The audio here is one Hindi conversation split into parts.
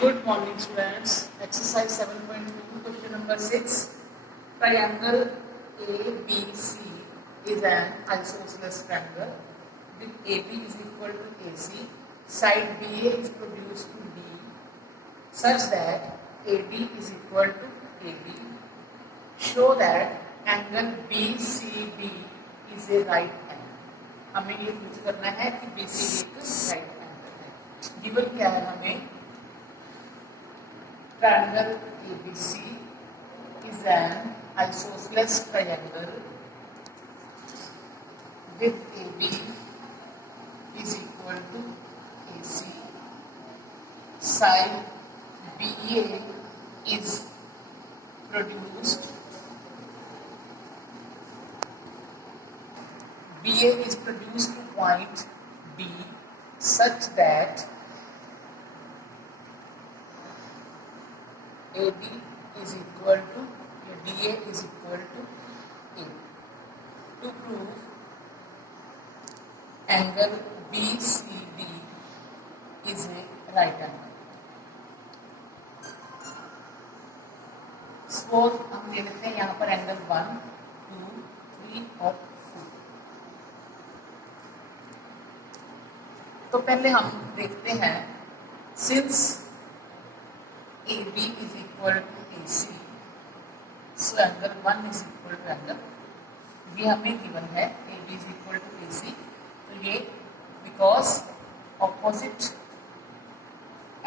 Good morning, students. Exercise 7.2, question number 6. Triangle ABC is an isosceles triangle with AB is equal to AC. Side BA is produced to D such that AD is equal to AB. Show that angle BCD is a right angle. हमें ये प्रूव करना है कि BCD एक right angle है. गिवन क्या है हमें? Triangle ABC is an isosceles triangle with AB is equal to AC. Side BA is produced. BA is produced to point B such that AD is equal to DA is equal to A. To prove angle BCD is a right angle. Suppose हम ले लेते हैं यहाँ पर एंगल 1, 2, 3 और 4. तो पहले हम देखते हैं since AB is equal to AC, so angle 1 is equal to angle, ये हमें given है AB is equal to AC, तो ये because opposite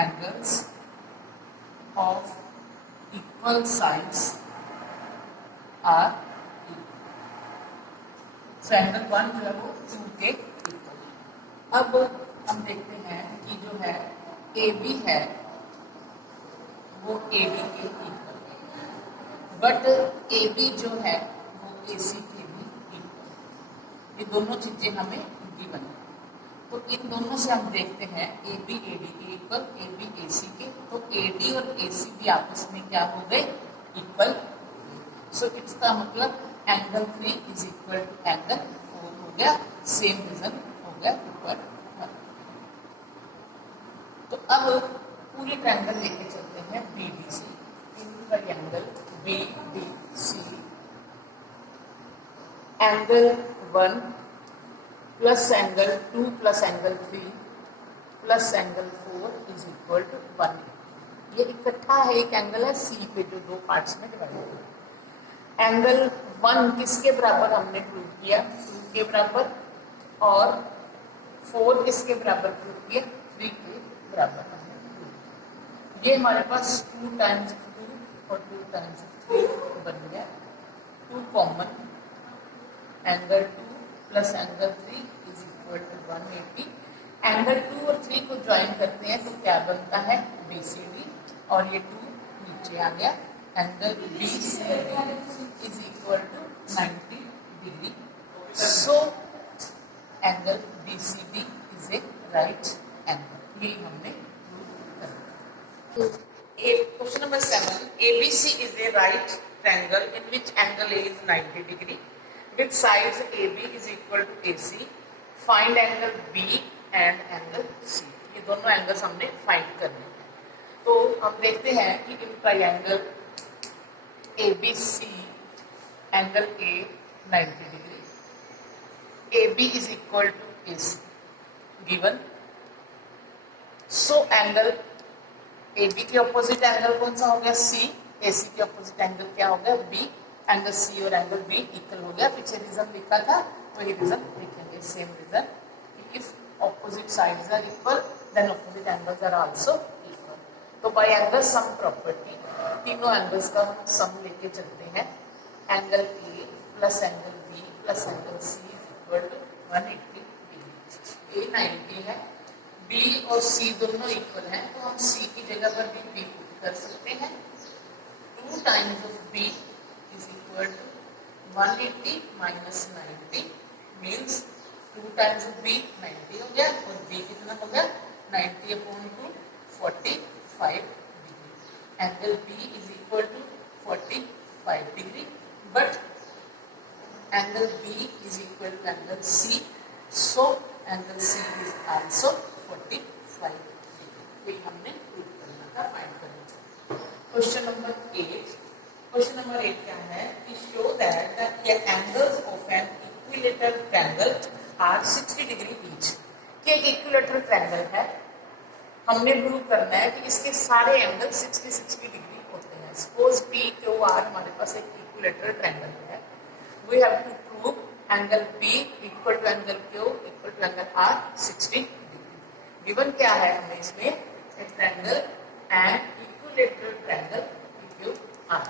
angles of equal sides are equal, so angle 1 जो है वो 2 के equal. अब हम देखते हैं कि जो है AB है वो AB के इक्वल है, बट AB जो है वो AC के भी इक्वल है. ये दोनों चीजें हमें गिवन है. तो इन दोनों से हम देखते हैं AB AD के इक्वल, AB AC के, तो AD और AC भी आपस में क्या हो गए? इक्वल. सो इसका मतलब angle 3 is equal to angle 4 हो गया. सेम रीजन हो गया इक्वल 1. तो अब पूरे ट्रायंगल लेके चलते हैं BDC. In triangle BDC angle 1 plus angle 2 plus angle 3 plus angle 4 is equal to 1. ये इकट्ठा है, एक एंगल है C पे जो दो पार्ट्स में डिवाइड है. एंगल 1 किसके बराबर हमने प्रूव किया? 2 के बराबर. और 4 किसके बराबर प्रूव किया? 3 के बराबर. ये हमारे पास 2 टाइम्स 2 और 2 टाइम्स 3 बन गया. 2 common, angle 2 plus angle 3 is equal to 180. Angle 2 और 3 को ज्वाइन करते हैं तो क्या बनता है? BCD. और ये 2 नीचे आ गया. Angle BCD is equal to 90 degree. So angle BCD is a right angle. ये हमने question number 7. ABC is a right triangle in which angle A is 90 degree with sides AB is equal to AC. Find angle B and angle C. ये दोनों एंगल्स हमने फाइंड करने हैं. तो हम देखते हैं कि in triangle ABC angle A 90 degree, AB is equal to AC given. So angle AB के ऑपोजिट एंगल कौन सा हो गया? C. AC के ऑपोजिट एंगल क्या हो गया? B. एंगल C और एंगल B इक्वल हो गया. पीछे रीजन लिखा था वही रीजन लिखेंगे. Same reason. If opposite sides are equal then opposite angles are also equal. तो बाय एंगल सम प्रॉपर्टी तीनों एंगल्स का हम सम लेके चलते हैं. Angle A plus angle B plus angle C is equal to 180 degree. A 90 है, B और C दोनों इक्वल हैं, तो हम C की जगह पर भी B पुट कर सकते हैं. 2 times of B is equal to 180 minus 90 means 2 times of B 90 हो गया और B कितना हो गया? 90 upon 2 45 degree. Angle B is equal to 45 degree, but angle B is equal to angle C. So angle C is also 45 degree. ये हमने प्रूव करना था. Question number 8। क्वेश्चन नंबर 8 क्या है कि show that the angles of an equilateral triangle are 60 degree each. कि एक इक्विलेटरल ट्रायंगल है, हमने प्रूव करना है कि इसके सारे एंगल 60 डिग्री होते हैं। सपोज पी क्यू आर हमारे पास एक इक्विलेटरल ट्रायंगल है। We have to prove angle P equal to angle Q equal to angle R 60 degree. Given क्या है हमें इसमें, एक triangle and equilateral triangle Q R.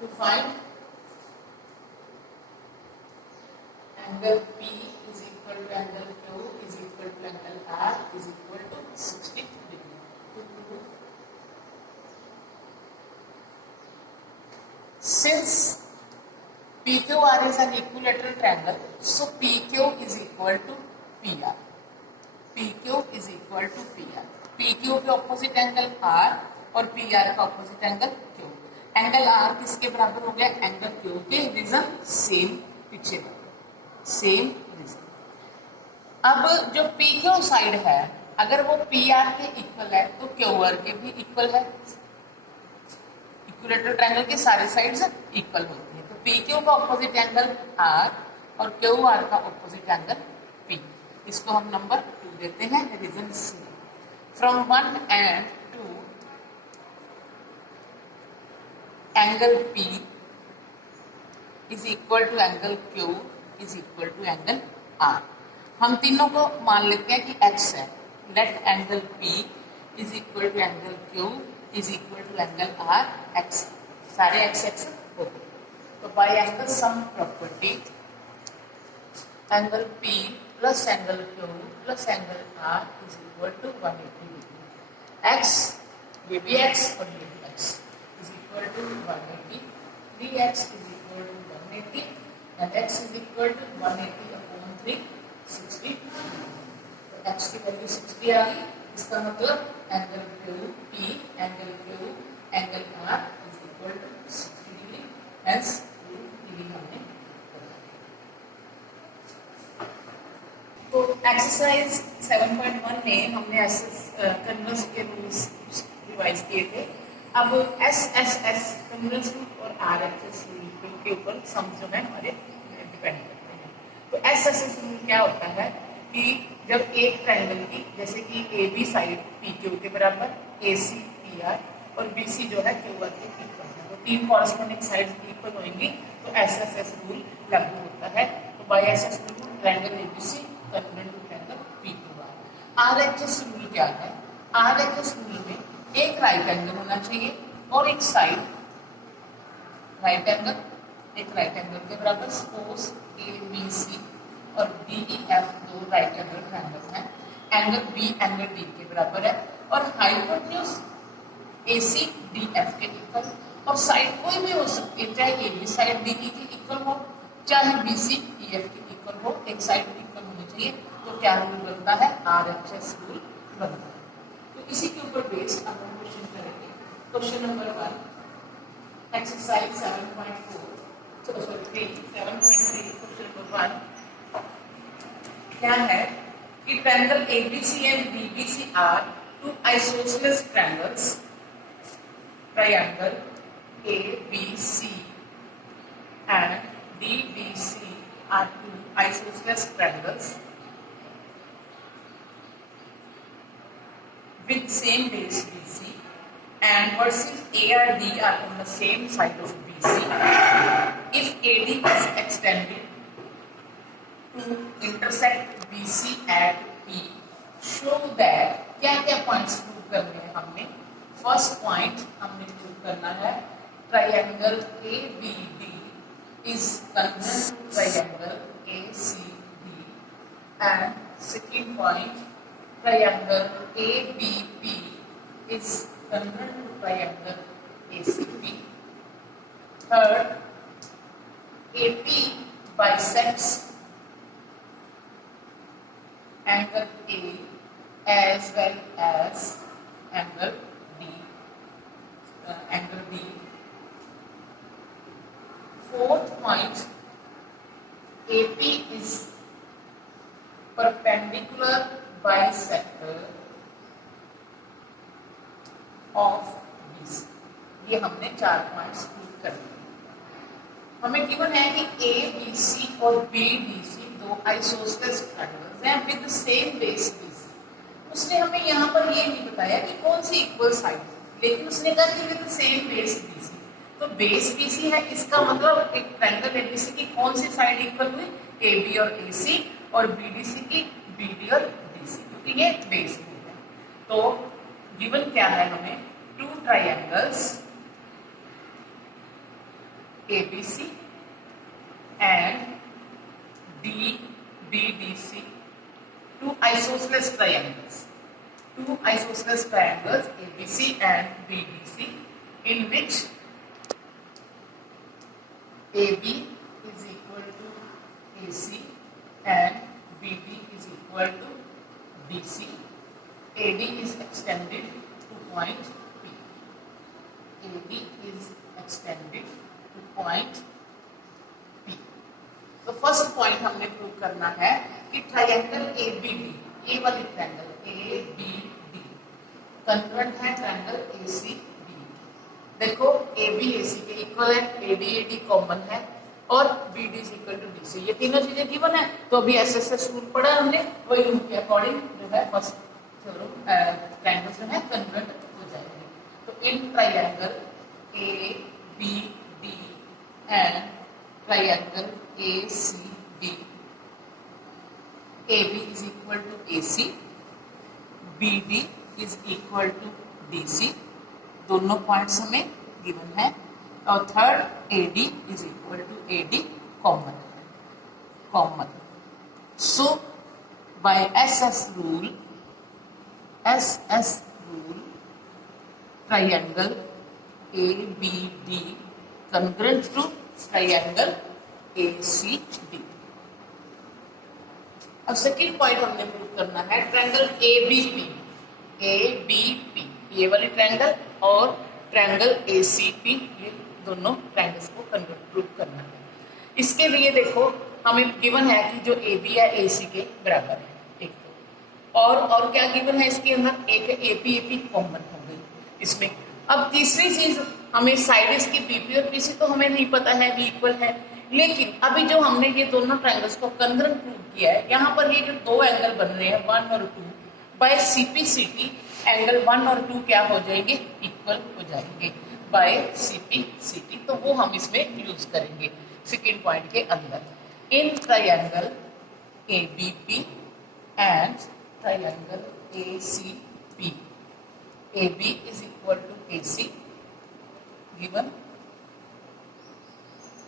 To find angle P is equal to angle Q is equal to angle R is equal to 60 degree. To prove, since PQR is an equilateral triangle, so PQ is equal to PR. PQ is equal to PR. PQ के ऑपोजिट एंगल R और PR का opposite angle Q। Angle R किसके बराबर हो गया, एंगल Q के। रीजन सेम, पीछे सेम रीजन। अब जो PQ साइड है, अगर वो PR के इक्वल है तो QR के भी इक्वल है। इक्विलेटरल ट्रायंगल के सारे साइड्स इक्वल होती है, तो PQ का ऑपोजिट एंगल R और QR का ऑपोजिट एंगल P। इसको हम नंबर 2 देते हैं, reason C. From one and two angle P is equal to angle Q is equal to angle R। हम तीनों को मान लेते हैं कि x है। Let angle P is equal to angle Q is equal to angle R x। सारे x x हो गए। तो by angle sum property angle P plus angle Q plus angle R is equal to 180 degree. x, ये भी x और ये भी x is equal to 180। 3x is equal to 180 and x is equal to 180 upon 3, 60। तो x की वैल्यू 60 आ गई। इसका मतलब angle P angle Q angle R is equal to 60 degree. Hence 2 degree हमने बताया। तो एक्सरसाइज 7.1 में हमने कन्वर्स के रूल्स रिवाइज किए थे। अब SSS कन्वर्स रूल और RHS रूल के ऊपर सम जो है हमारे डिपेंड करते हैं। तो SSS रूल क्या होता है कि जब एक ट्रायंगल की, जैसे कि AB साइड PQ के बराबर, AC PR और BC जो है QR के इक्वल है, तो तीन कॉरस्पॉन्डिंग साइड्स इक्वल होंगी तो SSS रूल लागू होता है। तो बाय SS rule triangle ABC convert to triangle PQR। RHS rule क्या है, RHS रूल में एक राइट एंगल होना चाहिए और एक साइड राइट एंगल, एक राइट एंगल के बराबर। सपोज ABC और DEF दो राइट एंगल ट्रायंगल हैं। एंगल B एंगल D के बराबर है और हाइपोटेन्यूज AC DF के इक्वल, और साइड कोई भी हो सकती है, चाहे AB साइड DE के इक्वल हो चाहे BC EF के इक्वल हो, एक साइड इक्वल होनी चाहिए। तो क्या रूल बनता है, RHS रूल बनता है। तो इसी के ऊपर बेस्ड अब हम क्वेश्चन करेंगे। Question number 1 exercise 7.4 question number 1 क्या है कि triangle ABC and BBC are two isosceles triangles. Triangle ABC and DBC are two isosceles triangles with same base BC, and versus A or D are on the same side of BC. If AD is extended to intersect BC at P, show that क्या क्या पॉइंट्स प्रूव करने हैं हमने। फर्स्ट पॉइंट हमने प्रूव करना है triangle ABD is congruent to triangle ACD, and second point triangle ABP is congruent to triangle ACP. Third, AP bisects angle A as well as angle B. Fourth point, AP is perpendicular bisector of BC. ये हमने 4 पॉइंट्स प्रूव कर दिए। हमें गिवन है कि ए बी सी और बी डी सी दो आइसोसेलेस ट्रायंगल्स हैं विद सेम बेस बीसी। उसने हमें यहाँ पर ये नहीं बताया कि कौन सी इक्वल साइड है, लेकिन उसने कहा कि विद सेम बेस बीसी। तो बेस बीसी है, इसका मतलब एक ट्रायंगल एबीसी की कौन सी साइड इक्वल हुई, ए बी और ए सी, और बीडीसी की बी डी और डी सी, क्योंकि ये बेस है। तो गिवन क्या है हमें, two triangles ABC and BDC, two isosceles triangles ABC and BDC, in which AB is equal to AC and BD is equal to BC. AD is extended to point P. AD is extended to point P. तो फर्स्ट पॉइंट हमने प्रूव करना है कि ट्रायंगल ABD, ए वाली ट्रायंगल ABD कंकरेंट है ट्रायंगल ACD। देखो AB AC के इक्वल है, AD AD कॉमन है और BD is equal to DC। ये तीनों चीजें गिवन है। तो अभी SSS रूल पढ़ा हमने, वही रूल के अकॉर्डिंग जो है फर्स्ट ट्रायंगल जो है कंकरेंट हो जाएंगे। तो in triangle ABD and triangle ACD, AB is equal to AC, BD is equal to DC, दोनों पॉइंट्स हमें गिवन है। और third AD is equal to AD common. So by SS rule triangle ABD congruent to triangle ACD। अब सेकेंड पॉइंट हमने प्रूव करना है ट्रायंगल ABP, ये वाली ट्रायंगल और ट्रायंगल ACP, ये दोनों ट्रायंगल्स को प्रूव करना है। इसके लिए देखो हमें गिवन है कि जो AB है AC के बराबर है, एक तो और क्या गिवन है इसके अंदर, एक AP कॉमन हो गई इसमें। अब तीसरी चीज हमें साइड इसकी बीपी और पीसी तो हमें नहीं पता है, भी इक्वल है, लेकिन अभी जो हमने ये दोनों ट्रायंगल्स को कंकरेंट प्रूव किया है, यहाँ पर ये जो दो एंगल बन रहे हैं 1 और 2 बाय CPCT, एंगल 1 और 2 क्या हो जाएंगे, इक्वल हो जाएंगे बाय CPCT। तो वो हम इसमें यूज करेंगे सेकेंड पॉइंट के अंदर। In triangle ABP and triangle ACP, AB is equal to AC, given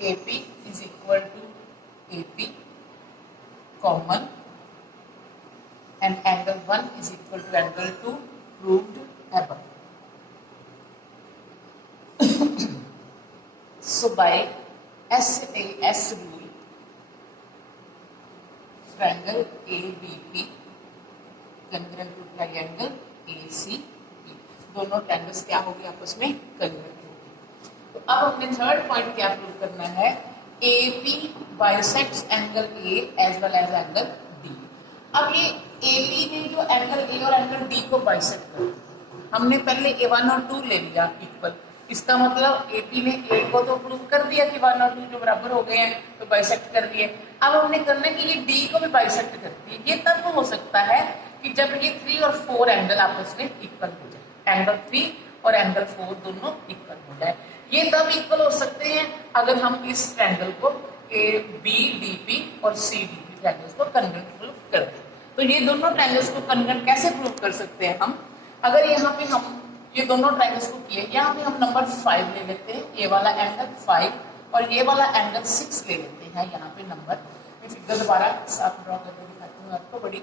AP is equal to AP common, and angle 1 is equal to angle 2 proved above. So by SAS rule, triangle ABP congruent to triangle ACP, दोनों ट्रायंगल्स क्या होगी आपस में कन्वर्ट होगी। तो अब हमने थर्ड पॉइंट क्या प्रूव करना है, AP bisects angle A as well as angle D। अब ये AP ने जो एंगल A और एंगल D को बाइसेक्ट कर दिया, हमने पहले A1 और 2 ले लिया इक्वल, इसका मतलब AP ने A को तो प्रूव कर दिया कि 1 और 2 जो बराबर हो गए हैं तो बाइसेक्ट कर दिए। अब हमने करना है कि ये D को भी बाइसेक्ट कर दिए। ये तब हो सकता है कि जब ये 3 और 4 एंगल आपस में इक्वल हो जाए, एंगल 3 और एंगल 4 दोनों इक्वल हो जाए। ये तब इक्वल हो सकते हैं अगर हम इस ट्रायंगल को BDP और CDP ट्रायंगल्स को कन्वर्ट प्रूव कर दें। तो ये दोनों ट्रायंगल्स को कन्वर्ट कैसे प्रूव कर सकते हैं हम, अगर यहाँ पे हम ये दोनों ट्रायंगल्स को किए, यहाँ पे हम नंबर 5 ले लेते हैं, ये वाला एंगल 5 और ये वाला एंगल 6 ले लेते हैं यहाँ पे नंबर। मैं फिगर दोबारा साफ ड्रॉ करके दिखाती हूँ आपको बड़ी।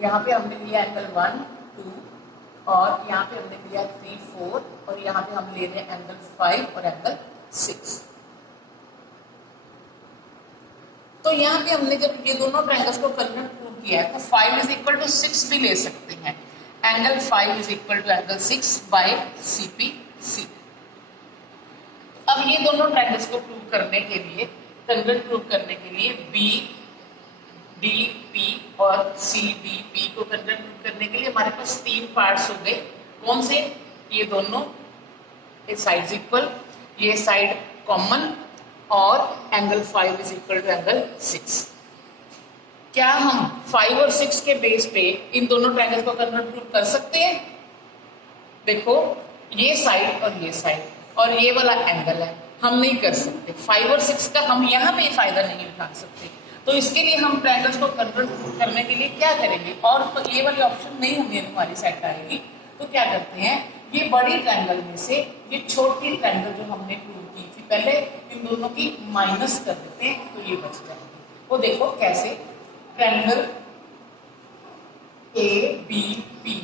यहाँ पे हमने लिया एंगल 1, 2 और यहाँ पे हमने लिया 3, 4 और यहाँ पे हम ले रहे हैं एंगल 5 और एंगल 6। तो यहाँ पे हमने जब ये दोनों ट्रायंगल्स को कन्वर्ट प्रूव किया है तो 5 इज इक्वल टू 6 भी ले सकते हैं, angle 5 is equal to angle 6 by CPC। अब ये दोनों ट्रायंगल्स को प्रूव करने के लिए, कन्वर्ट प्रूव करने के लिए डी पी और सी डी पी को कंसिडर करने के लिए हमारे पास तीन पार्ट्स हो गए। कौन से? ये दोनों साइड्स इक्वल, ये साइड कॉमन, और angle 5 is equal to angle 6। क्या हम 5 और 6 के बेस पे इन दोनों ट्रायंगल को कंसिडर कर सकते हैं? देखो ये साइड और ये साइड और ये वाला एंगल है, हम नहीं कर सकते। 5 और 6 का हम यहाँ पे फायदा नहीं उठा सकते। तो इसके लिए हम ट्रायंगल्स को कंसिडर करने के लिए क्या करेंगे? और तो ये वाली ऑप्शन नहीं होंगे, हमारी साइड आएगी। तो क्या करते हैं, ये बड़ी ट्रायंगल में से ये छोटी ट्रायंगल जो हमने प्रूव की थी पहले, इन दोनों की माइनस कर देते हैं तो ये बच जाएगी। वो देखो कैसे, triangle A B P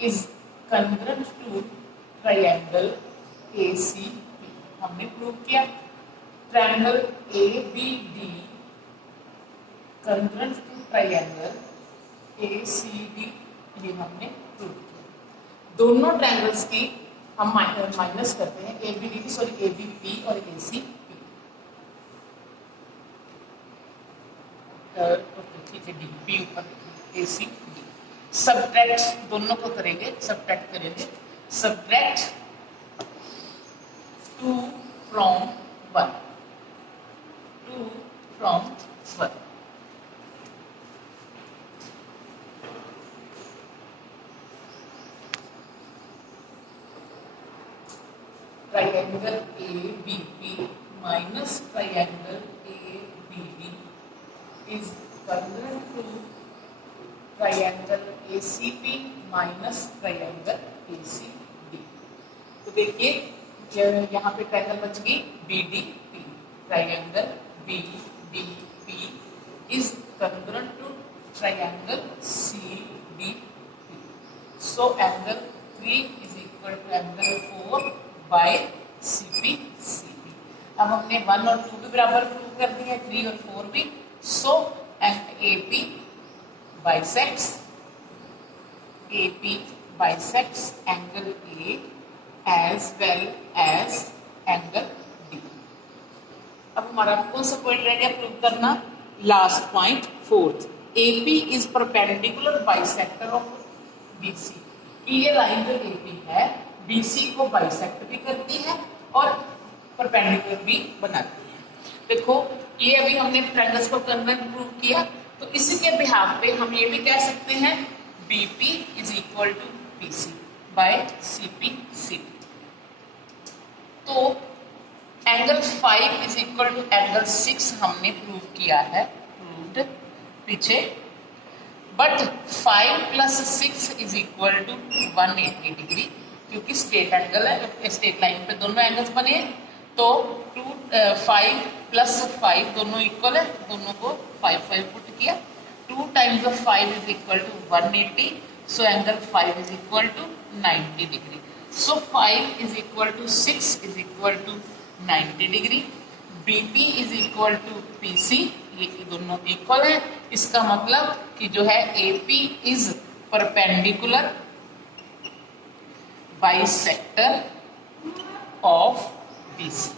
is congruent to triangle ACP, हमने प्रूव किया। Triangle ABD congruent to triangle ACD, ये हमने प्रूव किया। दोनों ट्रायंगल्स की हम माइनस करते हैं, ABD सॉरी ABP और ACP। ठीक है, DP ऊपर ACD। सब्ट्रैक्ट दोनों को करेंगे, सब्ट्रैक्ट करेंगे। Subtract 2 from 1, 2 from 1। Triangle ABP minus triangle ABD is congruent to triangle ACP minus triangle ACD। तो देखिए यहाँ पे ट्रायंगल बच गई BDP, triangle BDP is congruent to triangle CDP। So angle 3 is equal to angle 4 by CP। अब हमने 1 और 2 भी बराबर प्रूव कर दिया, 3 और 4 भी। सो AP bisects angle A as well as angle D। अब हमारा कौन सा पॉइंट रह गया प्रूव करना? Last point, fourth. AP is perpendicular bisector of BC। ये लाइन जो AP है BC को बाइसेक्ट भी करती है और परपेंडिकुलर भी बनाती है। देखो ये अभी हमने ट्रायंगल्स को कन्वर्ट प्रूव किया, तो इसी के बिहाफ पे हम ये भी कह सकते हैं BP is equal to PC by CP। तो angle 5 is equal to angle 6 हमने प्रूव किया है, प्रूव्ड पीछे। But 5 plus 6 is equal to 180 degree, क्योंकि स्ट्रेट एंगल है, स्ट्रेट लाइन पे दोनों एंगल्स बने हैं। तो 5 प्लस 5 दोनों इक्वल है, दोनों को 5 पुट किया। 2 times of 5 is equal to 180, so angle 5 is equal to 90 degree. So 5 is equal to 6 is equal to 90 degree. BP is equal to PC, ये दोनों इक्वल है। इसका मतलब कि जो है AP is perpendicular bisector of BC।